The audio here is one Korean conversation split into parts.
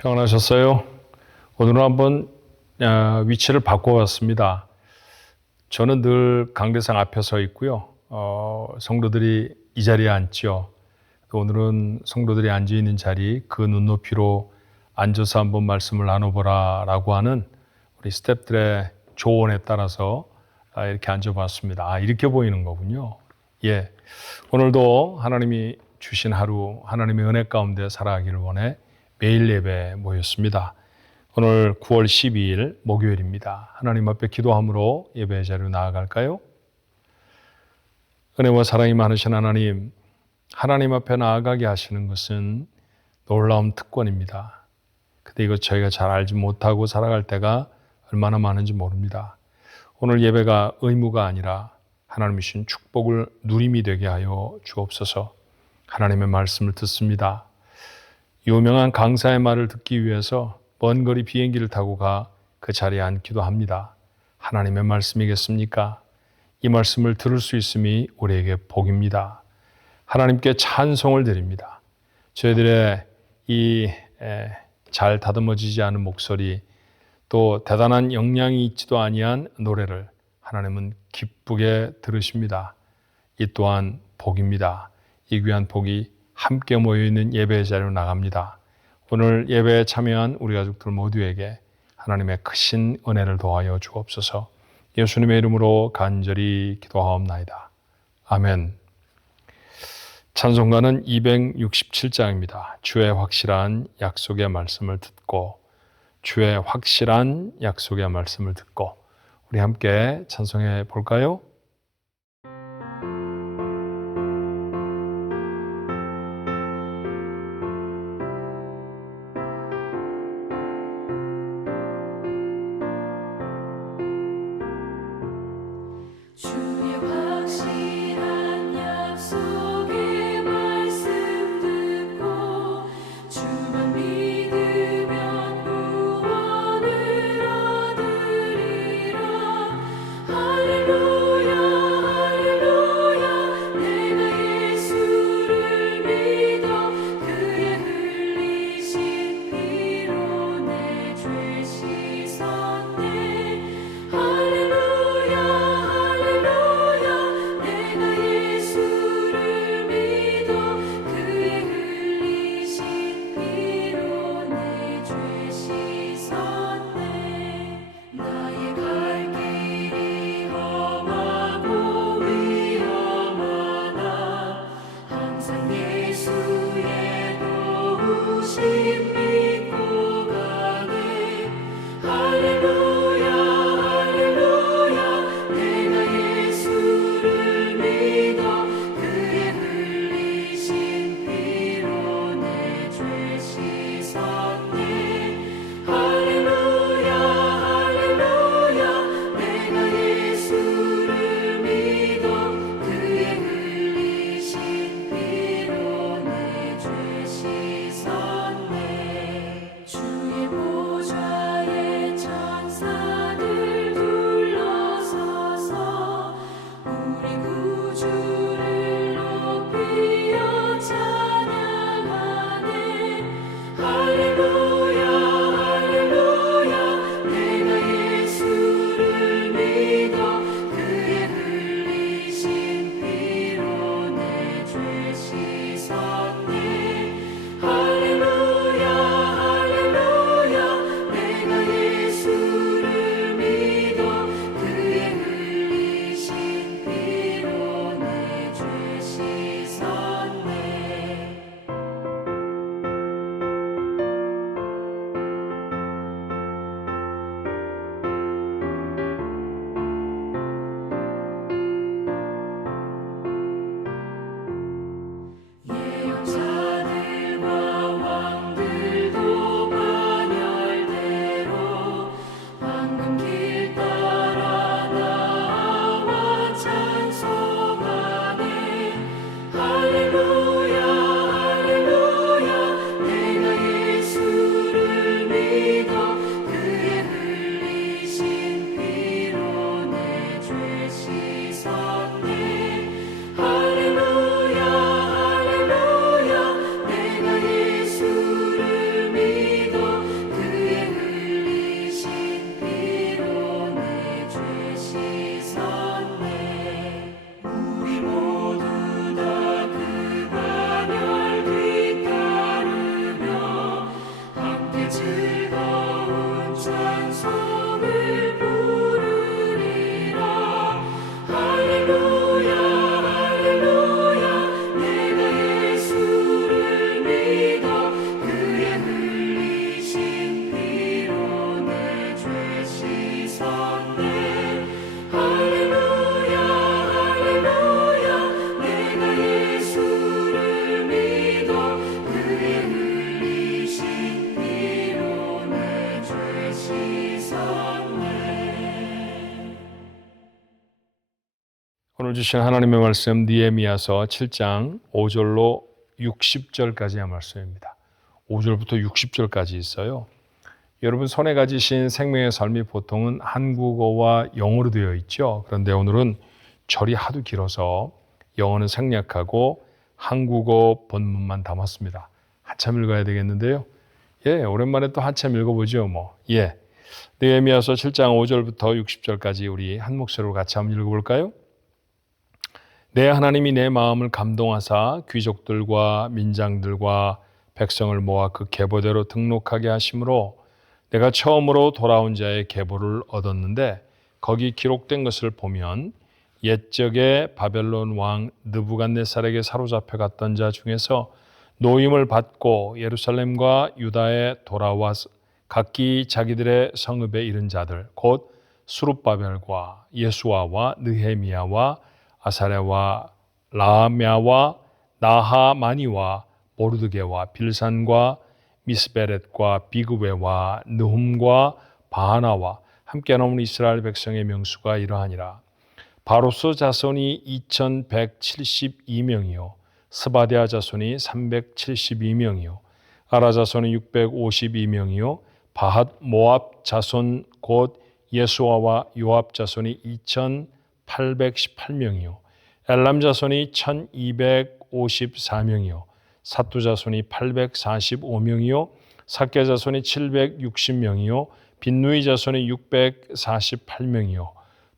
평안하셨어요? 오늘은 한번 위치를 바꿔봤습니다. 저는 늘 강대상 앞에 서 있고요. 성도들이 이 자리에 앉죠. 오늘은 성도들이 앉아 있는 자리 그 눈높이로 앉아서 한번 말씀을 나눠보라라고 하는 우리 스태프들의 조언에 따라서 이렇게 앉아봤습니다. 이렇게 보이는 거군요. 예, 오늘도 하나님이 주신 하루 하나님의 은혜 가운데 살아가기를 원해 매일 예배 모였습니다. 오늘 9월 12일 목요일입니다. 하나님 앞에 기도함으로 예배 자리로 나아갈까요? 은혜와 사랑이 많으신 하나님, 하나님 앞에 나아가게 하시는 것은 놀라운 특권입니다. 근데 이거 저희가 잘 알지 못하고 살아갈 때가 얼마나 많은지 모릅니다. 오늘 예배가 의무가 아니라 하나님이 주신 축복을 누림이 되게 하여 주옵소서. 하나님의 말씀을 듣습니다. 유명한 강사의 말을 듣기 위해서 먼 거리 비행기를 타고 가 그 자리에 앉기도 합니다. 하나님의 말씀이겠습니까? 이 말씀을 들을 수 있음이 우리에게 복입니다. 하나님께 찬송을 드립니다. 저희들의 이 잘 다듬어지지 않은 목소리, 또 대단한 영향이 있지도 아니한 노래를 하나님은 기쁘게 들으십니다. 이 또한 복입니다. 이 귀한 복이 함께 모여있는 예배의 자리로 나갑니다. 오늘 예배에 참여한 우리 가족들 모두에게 하나님의 크신 은혜를 더하여 주옵소서. 예수님의 이름으로 간절히 기도하옵나이다. 아멘. 찬송가는 267장입니다. 주의 확실한 약속의 말씀을 듣고, 주의 확실한 약속의 말씀을 듣고, 우리 함께 찬송해 볼까요? 주의 확실한 약속의 말씀 듣고 주만 믿으면 구원을 얻으리라. 할렐루야. 즐거운 찬송을 부르리라. 할렐루야 할렐루야 내가 예수를 믿어 그의 흘리신 피로 내 죄 씻었네. 할렐루야 할렐루야 내가 예수를 믿어 그의 흘리신 피로 내 죄 씻었네. 오늘 주신 하나님의 말씀 느헤미야서 7장 5절로 60절까지의 말씀입니다. 5절부터 60절까지 있어요. 여러분 손에 가지신 생명의 삶이 보통은 한국어와 영어로 되어 있죠. 그런데 오늘은 절이 하도 길어서 영어는 생략하고 한국어 본문만 담았습니다. 한참 읽어야 되겠는데요. 오랜만에 또 한참 읽어보죠. 느헤미야서 7장 5절부터 60절까지 우리 한 목소리로 같이 한번 읽어볼까요? 내 하나님이 내 마음을 감동하사 귀족들과 민장들과 백성을 모아 그 계보대로 등록하게 하심으로 내가 처음으로 돌아온 자의 계보를 얻었는데 거기 기록된 것을 보면 옛적에 바벨론 왕 느부갓네살에게 사로잡혀 갔던 자 중에서 노임을 받고 예루살렘과 유다에 돌아와 각기 자기들의 성읍에 이른 자들 곧 수룹바벨과 예수아와 느헤미야와 아사랴와 라하мя와 나하마니와 모르드게와 빌산과 미스베렛과 비그웨와 느훔과 바하나와 함께 나온 이스라엘 백성의 명수가 이러하니라. 바로스 자손이 2172명이요 스바디아 자손이 372명이요 아라 자손이 652명이요 바핫 모압 자손 곧 예수아와 요압 자손이 2818명이요 엘람 자손이 1254명이요 사투 자손이 845명이요 삭개 자손이 760명이요 빈누이 자손이 648명이요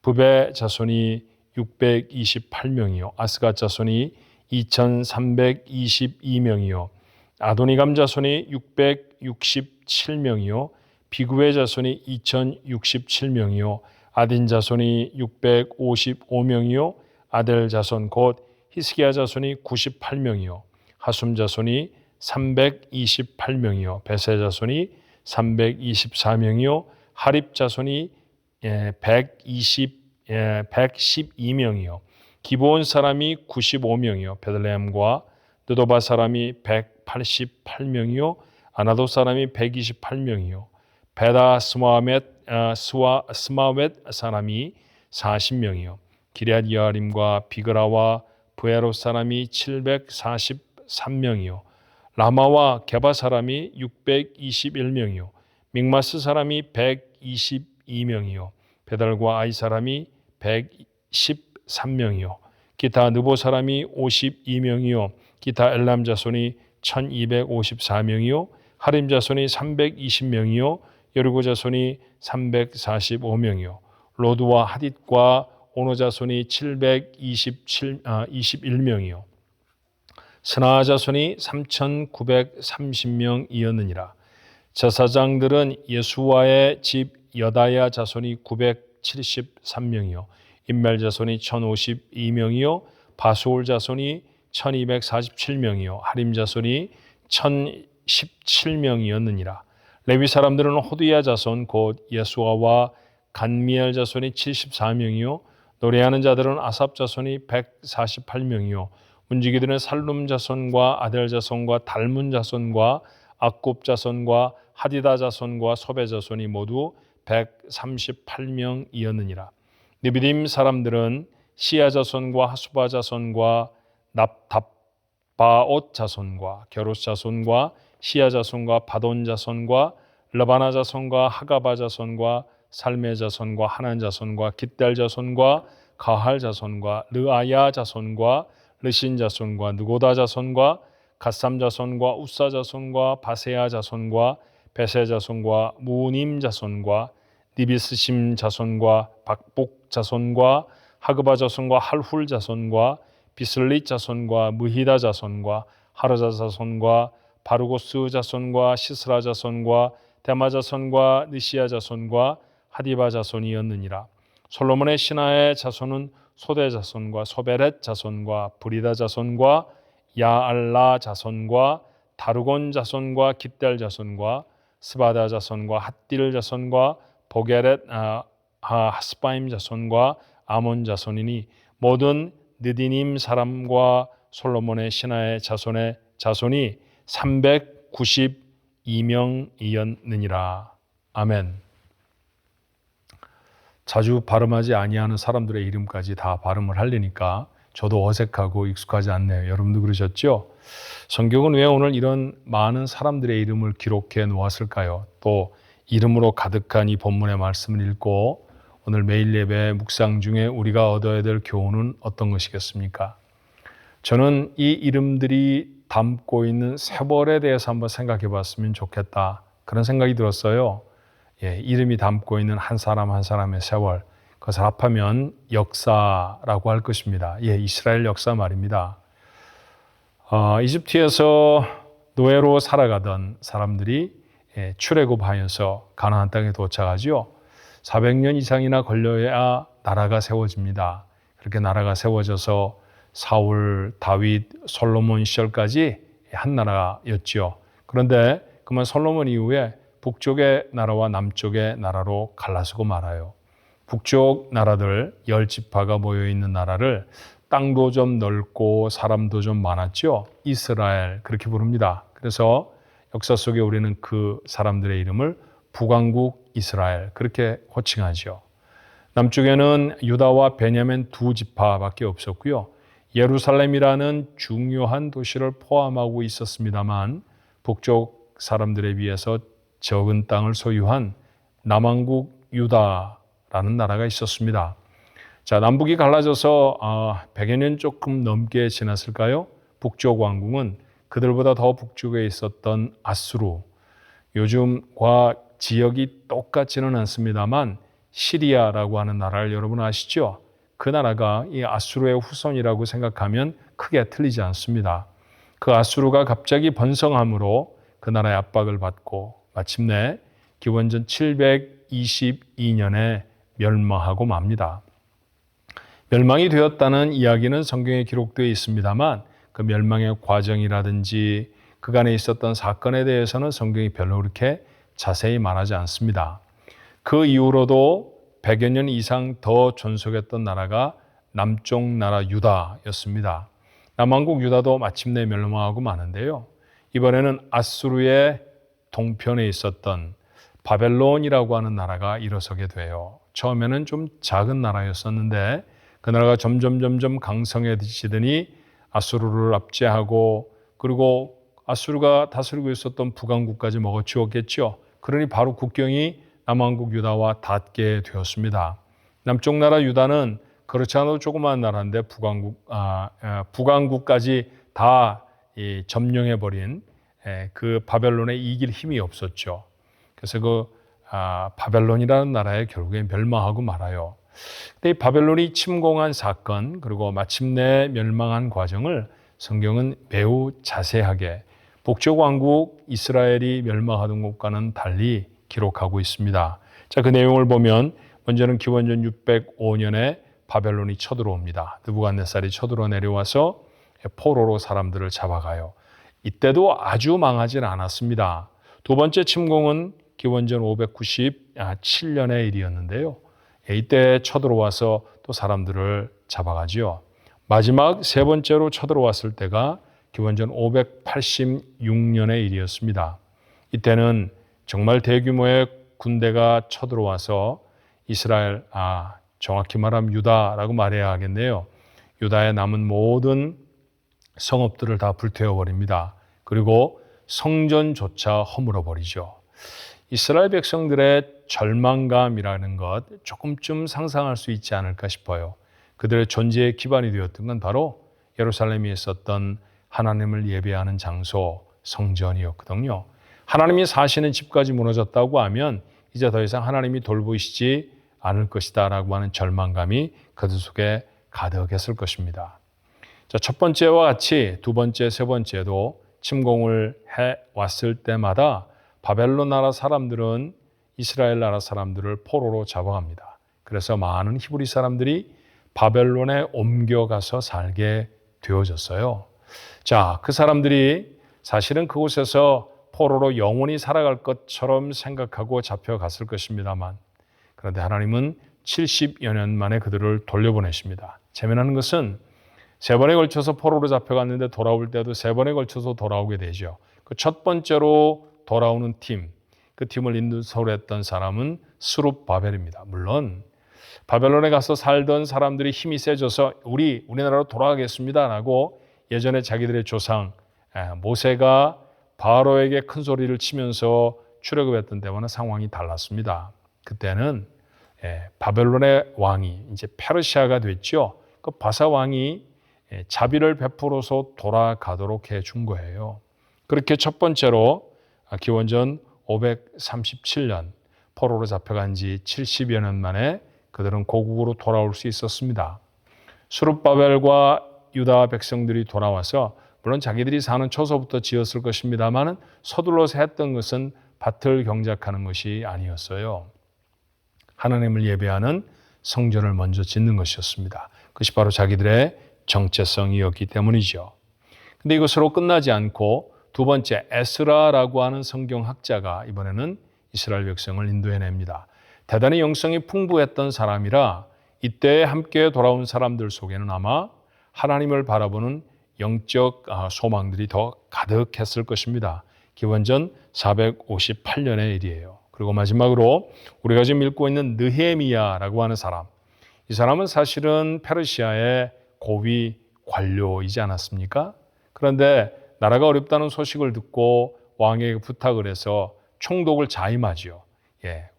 부베 자손이 628명이요 아스가 자손이 2322명이요 아도니감 자손이 667명이요 비구의 자손이 2067명이요 아딘 자손이 655명이요 아델 자손 곧 히스기야 자손이 98명이요 하숨 자손이 328명이요 베세 자손이 324명이요 하립 자손이 112명이요 기브온 사람이 95명이요 베들레헴과 느도바 사람이 188명이요 아나도 사람이 128명이요 베다 스마웻 사람이 40명이요 기럇 여아림과 비그라와 브에롯 사람이 743명이요 라마와 게바 사람이 621명이요 믹마스 사람이 122명이요 베달과 아이 사람이 113명이요 기타 느보 사람이 52명이요 기타 엘람 자손이 1254명이요 하림 자손이 320명이요 여리고 자손이 345명이요 로드와 하딧과 오노 자손이 721명이요 스나 자손이 3930명이었느니라. 제사장들은 예수와의 집 여다야 자손이 973명이요 임멜 자손이 1052명이요 바수올 자손이 1247명이요 하림 자손이 1017명이었느니라. 레위 사람들은 호두야 자손 곧 예수아와 간미엘 자손이 74명이요 노래하는 자들은 아삽 자손이 148명이요 문지기들은 살룸 자손과 아델 자손과 달문 자손과 악굽 자손과 하디다 자손과 소베 자손이 모두 138명이었느니라. 느비딤 사람들은 시야 자손과 하수바 자손과 납답바옷 자손과 게롯 자손과 시야 자손과 바돈 자손과 르바나 자손과 하가바 자손과 살메 자손과 하난 자손과 깃델 자손과 가할 자손과 르아야 자손과 르신 자손과 느고다 자손과 갓삼 자손과 우사 자손과 바세야 자손과 베세 자손과 무님 자손과 니비스심 자손과 박복 자손과 하그바 자손과 할훌 자손과 비슬릿 자손과 무히다 자손과 하르자 자손과 바르고스 자손과 시스라 자손과 데마 자손과 느시아 자손과 하디바 자손이었느니라. 솔로몬의 신하의 자손은 소대 자손과 소베렛 자손과 브리다 자손과 야알라 자손과 다르곤 자손과 깃델 자손과 스바다 자손과 핫딜 자손과 보게렛 하스바임 자손과 아몬 자손이니 모든 느디님 사람과 솔로몬의 신하의 자손이 392명이었느니라. 아멘. 자주 발음하지 아니하는 사람들의 이름까지 다 발음을 하려니까 저도 어색하고 익숙하지 않네요. 여러분도 그러셨죠? 성경은 왜 오늘 이런 많은 사람들의 이름을 기록해 놓았을까요? 또 이름으로 가득한 이 본문의 말씀을 읽고 오늘 매일 예배 묵상 중에 우리가 얻어야 될 교훈은 어떤 것이겠습니까? 저는 이 이름들이 담고 있는 세월에 대해서 한번 생각해 봤으면 좋겠다. 그런 생각이 들었어요. 이름이 담고 있는 한 사람 한 사람의 세월, 그것을 합하면 역사라고 할 것입니다. 이스라엘 역사 말입니다. 이집트에서 노예로 살아가던 사람들이 출애굽하여서 가나안 땅에 도착하죠. 400년 이상이나 걸려야 나라가 세워집니다. 그렇게 나라가 세워져서 사울, 다윗, 솔로몬 시절까지 한 나라였죠. 그런데 그만 솔로몬 이후에 북쪽의 나라와 남쪽의 나라로 갈라서고 말아요. 북쪽 나라들 10지파가 모여있는 나라를 땅도 좀 넓고 사람도 좀 많았죠. 이스라엘 그렇게 부릅니다. 그래서 역사 속에 우리는 그 사람들의 이름을 북왕국 이스라엘 그렇게 호칭하죠. 남쪽에는 유다와 베냐민 2지파밖에 없었고요. 예루살렘이라는 중요한 도시를 포함하고 있었습니다만 북쪽 사람들에 비해서 적은 땅을 소유한 남왕국 유다라는 나라가 있었습니다. 자, 남북이 갈라져서 100여 년 조금 넘게 지났을까요? 북쪽 왕국은 그들보다 더 북쪽에 있었던 아수르, 요즘과 지역이 똑같지는 않습니다만 시리아라고 하는 나라를 여러분 아시죠? 그 나라가 이 아수르의 후손이라고 생각하면 크게 틀리지 않습니다. 그 아수르가 갑자기 번성함으로 그 나라의 압박을 받고 마침내 기원전 722년에 멸망하고 맙니다. 멸망이 되었다는 이야기는 성경에 기록되어 있습니다만 그 멸망의 과정이라든지 그간에 있었던 사건에 대해서는 성경이 별로 그렇게 자세히 말하지 않습니다. 그 이후로도 100여 년 이상 더 존속했던 나라가 남쪽 나라 유다였습니다. 남왕국 유다도 마침내 멸망하고 마는데요. 이번에는 아수르의 동편에 있었던 바벨론이라고 하는 나라가 일어서게 돼요. 처음에는 좀 작은 나라였었는데 그 나라가 점점 강성해지더니 아수르를 압제하고 그리고 아수르가 다스리고 있었던 북왕국까지 먹어치웠겠죠. 그러니 바로 국경이 남왕국 유다와 닿게 되었습니다. 남쪽 나라 유다는 그렇지 않아도 조그마한 나라인데 북왕국까지 다 점령해버린 그 바벨론에 이길 힘이 없었죠. 그래서 그 바벨론이라는 나라에 결국에 멸망하고 말아요. 근데 이 바벨론이 침공한 사건 그리고 마침내 멸망한 과정을 성경은 매우 자세하게 북쪽 왕국 이스라엘이 멸망하던 것과는 달리 기록하고 있습니다. 자, 그 내용을 보면 먼저는 기원전 605년에 바벨론이 쳐들어옵니다. 느부갓네살이 쳐들어 내려와서 포로로 사람들을 잡아가요. 이때도 아주 망하진 않았습니다. 두 번째 침공은 기원전 597년의 일이었는데요. 이때 쳐들어와서 또 사람들을 잡아가지요. 마지막 세 번째로 쳐들어왔을 때가 기원전 586년의 일이었습니다. 이때는 정말 대규모의 군대가 쳐들어와서 이스라엘, 정확히 말하면 유다라고 말해야 하겠네요. 유다에 남은 모든 성읍들을 다 불태워버립니다. 그리고 성전조차 허물어버리죠. 이스라엘 백성들의 절망감이라는 것 조금쯤 상상할 수 있지 않을까 싶어요. 그들의 존재의 기반이 되었던 건 바로 예루살렘에 있었던 하나님을 예배하는 장소, 성전이었거든요. 하나님이 사시는 집까지 무너졌다고 하면 이제 더 이상 하나님이 돌보시지 않을 것이다 라고 하는 절망감이 그들 속에 가득했을 것입니다. 자, 첫 번째와 같이 두 번째, 세 번째도 침공을 해왔을 때마다 바벨론 나라 사람들은 이스라엘 나라 사람들을 포로로 잡아갑니다. 그래서 많은 히브리 사람들이 바벨론에 옮겨가서 살게 되어졌어요. 자, 그 사람들이 사실은 그곳에서 포로로 영원히 살아갈 것처럼 생각하고 잡혀갔을 것입니다만, 그런데 하나님은 70여 년 만에 그들을 돌려보내십니다. 재미나는 것은 세 번에 걸쳐서 포로로 잡혀갔는데 돌아올 때도 세 번에 걸쳐서 돌아오게 되죠. 그 첫 번째로 돌아오는 팀, 그 팀을 인도했던 사람은 스룹바벨입니다. 물론 바벨론에 가서 살던 사람들이 힘이 세져서 우리나라로 돌아가겠습니다라고 예전에 자기들의 조상 모세가 바로에게 큰 소리를 치면서 출애굽했던 때와는 상황이 달랐습니다. 그때는 바벨론의 왕이 이제 페르시아가 됐죠. 그 바사 왕이 자비를 베풀어서 돌아가도록 해준 거예요. 그렇게 첫 번째로 기원전 537년 포로로 잡혀간 지 70여 년 만에 그들은 고국으로 돌아올 수 있었습니다. 스룹바벨과 유다 백성들이 돌아와서 물론 자기들이 사는 초소부터 지었을 것입니다만 서둘러서 했던 것은 밭을 경작하는 것이 아니었어요. 하나님을 예배하는 성전을 먼저 짓는 것이었습니다. 그것이 바로 자기들의 정체성이었기 때문이죠. 근데 이것으로 끝나지 않고 두 번째 에스라라고 하는 성경학자가 이번에는 이스라엘 백성을 인도해냅니다. 대단히 영성이 풍부했던 사람이라 이때 함께 돌아온 사람들 속에는 아마 하나님을 바라보는 영적 소망들이 더 가득했을 것입니다. 기원전 458년의 일이에요. 그리고 마지막으로 우리가 지금 읽고 있는 느헤미야라고 하는 사람. 이 사람은 사실은 페르시아의 고위 관료이지 않았습니까? 그런데 나라가 어렵다는 소식을 듣고 왕에게 부탁을 해서 총독을 자임하지요.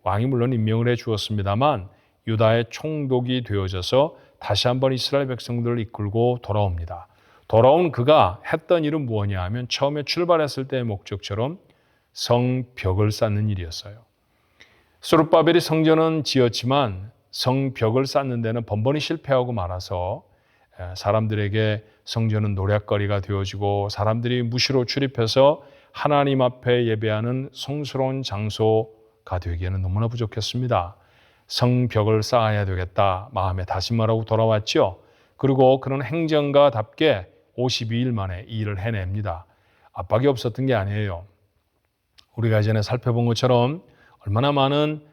왕이 물론 임명을 해 주었습니다만 유다의 총독이 되어져서 다시 한번 이스라엘 백성들을 이끌고 돌아옵니다. 돌아온 그가 했던 일은 무엇이냐 하면 처음에 출발했을 때의 목적처럼 성벽을 쌓는 일이었어요. 스룹바벨이 성전은 지었지만 성벽을 쌓는 데는 번번이 실패하고 말아서 사람들에게 성전은 노략거리가 되어지고 사람들이 무시로 출입해서 하나님 앞에 예배하는 성스러운 장소가 되기에는 너무나 부족했습니다. 성벽을 쌓아야 되겠다 마음에 다짐하라고 돌아왔죠. 그리고 그런 행정가답게 52일 만에 이 일을 해냅니다. 압박이 없었던 게 아니에요. 우리가 이전에 살펴본 것처럼 얼마나 많은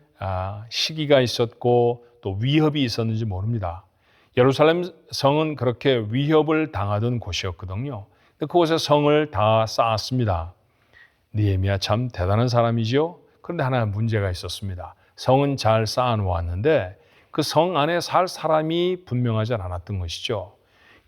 시기가 있었고 또 위협이 있었는지 모릅니다. 예루살렘 성은 그렇게 위협을 당하던 곳이었거든요. 그곳에 성을 다 쌓았습니다. 느헤미야 참 대단한 사람이죠. 그런데 하나 문제가 있었습니다. 성은 잘 쌓아놓았는데 그 성 안에 살 사람이 분명하지 않았던 것이죠.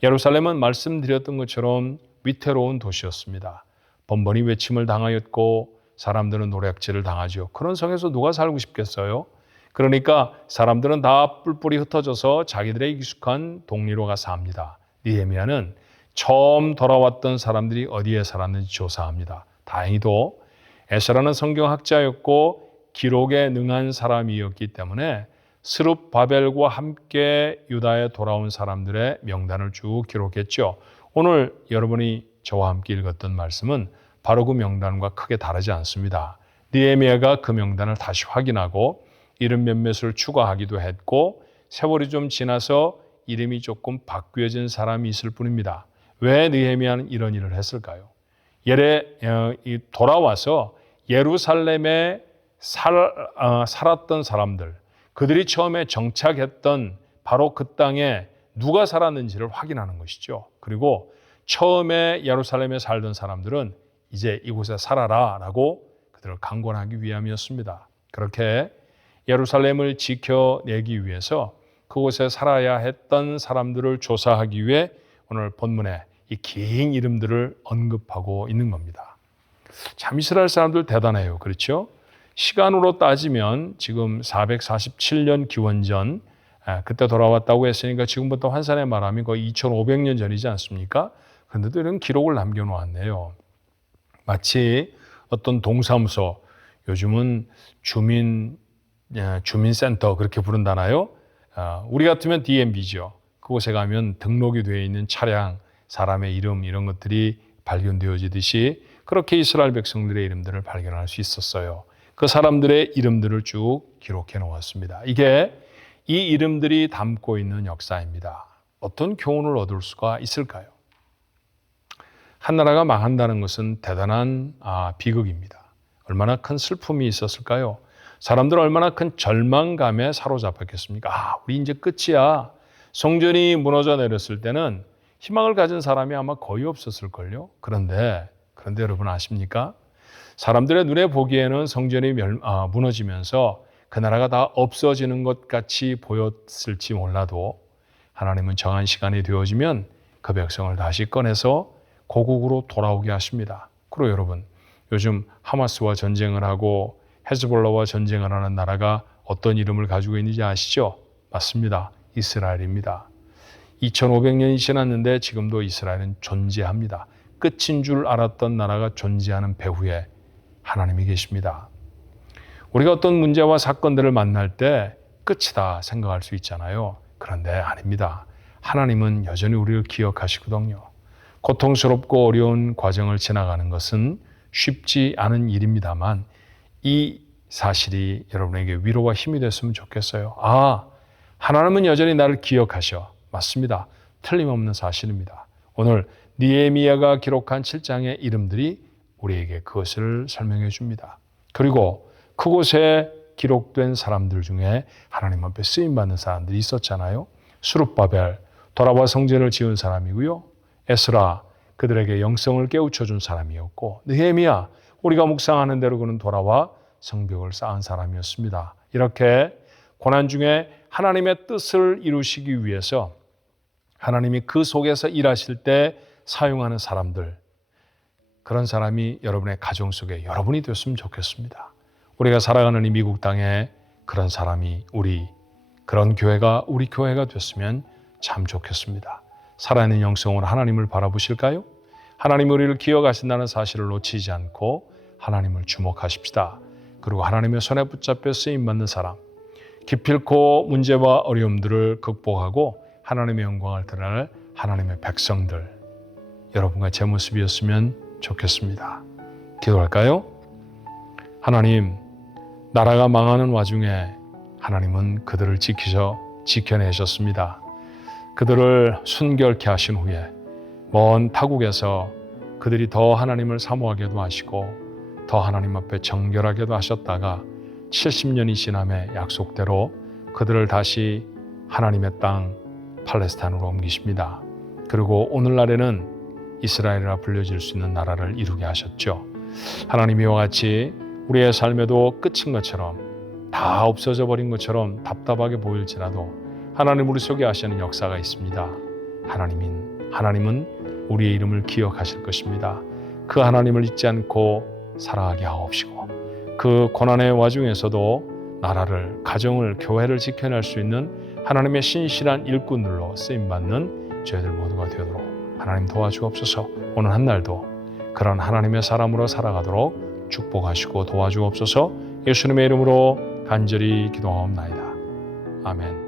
예루살렘은 말씀드렸던 것처럼 위태로운 도시였습니다. 번번이 외침을 당하였고 사람들은 노략질을 당하죠. 그런 성에서 누가 살고 싶겠어요? 그러니까 사람들은 다 뿔뿔이 흩어져서 자기들의 익숙한 동리로 가서 삽니다. 느헤미야는 처음 돌아왔던 사람들이 어디에 살았는지 조사합니다. 다행히도 에스라는 성경학자였고 기록에 능한 사람이었기 때문에 스룹바벨과 함께 유다에 돌아온 사람들의 명단을 쭉 기록했죠. 오늘 여러분이 저와 함께 읽었던 말씀은 바로 그 명단과 크게 다르지 않습니다. 느헤미야가 그 명단을 다시 확인하고 이름 몇몇을 추가하기도 했고 세월이 좀 지나서 이름이 조금 바뀌어진 사람이 있을 뿐입니다. 왜 느헤미야는 이런 일을 했을까요? 돌아와서 예루살렘에 살았던 사람들, 그들이 처음에 정착했던 바로 그 땅에 누가 살았는지를 확인하는 것이죠. 그리고 처음에 예루살렘에 살던 사람들은 이제 이곳에 살아라 라고 그들을 강권하기 위함이었습니다. 그렇게 예루살렘을 지켜내기 위해서 그곳에 살아야 했던 사람들을 조사하기 위해 오늘 본문에 이 긴 이름들을 언급하고 있는 겁니다. 참 이스라엘 사람들 대단해요. 그렇죠? 시간으로 따지면 지금 447년 기원전 그때 돌아왔다고 했으니까 지금부터 환산해 말하면 거의 2500년 전이지 않습니까? 그런데도 이런 기록을 남겨놓았네요. 마치 어떤 동사무소, 요즘은 주민센터 그렇게 부른다나요? 우리 같으면 DMV죠. 그곳에 가면 등록이 되어 있는 차량, 사람의 이름 이런 것들이 발견되어지듯이 그렇게 이스라엘 백성들의 이름들을 발견할 수 있었어요. 그 사람들의 이름들을 쭉 기록해 놓았습니다. 이게 이 이름들이 담고 있는 역사입니다. 어떤 교훈을 얻을 수가 있을까요? 한 나라가 망한다는 것은 대단한 비극입니다. 얼마나 큰 슬픔이 있었을까요? 사람들은 얼마나 큰 절망감에 사로잡혔겠습니까? 우리 이제 끝이야. 성전이 무너져 내렸을 때는 희망을 가진 사람이 아마 거의 없었을걸요. 그런데 여러분 아십니까? 사람들의 눈에 보기에는 성전이 무너지면서 그 나라가 다 없어지는 것 같이 보였을지 몰라도 하나님은 정한 시간이 되어지면 그 백성을 다시 꺼내서 고국으로 돌아오게 하십니다. 그리고 여러분, 요즘 하마스와 전쟁을 하고 헤즈볼라와 전쟁을 하는 나라가 어떤 이름을 가지고 있는지 아시죠? 맞습니다. 이스라엘입니다. 2500년이 지났는데 지금도 이스라엘은 존재합니다. 끝인 줄 알았던 나라가 존재하는 배후에 하나님이 계십니다. 우리가 어떤 문제와 사건들을 만날 때 끝이다 생각할 수 있잖아요. 그런데 아닙니다. 하나님은 여전히 우리를 기억하시거든요. 고통스럽고 어려운 과정을 지나가는 것은 쉽지 않은 일입니다만 이 사실이 여러분에게 위로와 힘이 됐으면 좋겠어요. 하나님은 여전히 나를 기억하셔. 맞습니다. 틀림없는 사실입니다. 오늘 느헤미야가 기록한 7장의 이름들이 우리에게 그것을 설명해 줍니다. 그리고 그곳에 기록된 사람들 중에 하나님 앞에 쓰임받는 사람들이 있었잖아요. 스룹바벨, 돌아와 성전을 지은 사람이고요. 에스라, 그들에게 영성을 깨우쳐준 사람이었고, 느헤미야, 우리가 묵상하는 대로 그는 돌아와 성벽을 쌓은 사람이었습니다. 이렇게 고난 중에 하나님의 뜻을 이루시기 위해서 하나님이 그 속에서 일하실 때 사용하는 사람들, 그런 사람이 여러분의 가정 속에 여러분이 됐으면 좋겠습니다. 우리가 살아가는 이 미국 땅에 그런 사람이 그런 교회가 우리 교회가 됐으면 참 좋겠습니다. 살아있는 영성으로 하나님을 바라보실까요? 하나님 우리를 기억하신다는 사실을 놓치지 않고 하나님을 주목하십시다. 그리고 하나님의 손에 붙잡혀 쓰임받는 사람, 기필코 문제와 어려움들을 극복하고 하나님의 영광을 드러낼 하나님의 백성들, 여러분과 제 모습이었으면 좋겠습니다. 기도할까요? 하나님, 나라가 망하는 와중에 하나님은 그들을 지켜내셨습니다. 그들을 순결케 하신 후에 먼 타국에서 그들이 더 하나님을 사모하게도 하시고 더 하나님 앞에 정결하게도 하셨다가 70년이 지남에 약속대로 그들을 다시 하나님의 땅 팔레스타인으로 옮기십니다. 그리고 오늘날에는 이스라엘이라 불려질 수 있는 나라를 이루게 하셨죠. 하나님 이와 같이 우리의 삶에도 끝인 것처럼 다 없어져 버린 것처럼 답답하게 보일지라도 하나님 우리 속에 하시는 역사가 있습니다. 하나님은 우리의 이름을 기억하실 것입니다. 그 하나님을 잊지 않고 살아가게 하옵시고 그 고난의 와중에서도 나라를, 가정을, 교회를 지켜낼 수 있는 하나님의 신실한 일꾼들로 쓰임받는 저희들 모두가 되도록 하나님 도와주옵소서. 오늘 한 날도 그런 하나님의 사람으로 살아가도록 축복하시고 도와주옵소서. 예수님의 이름으로 간절히 기도하옵나이다. 아멘.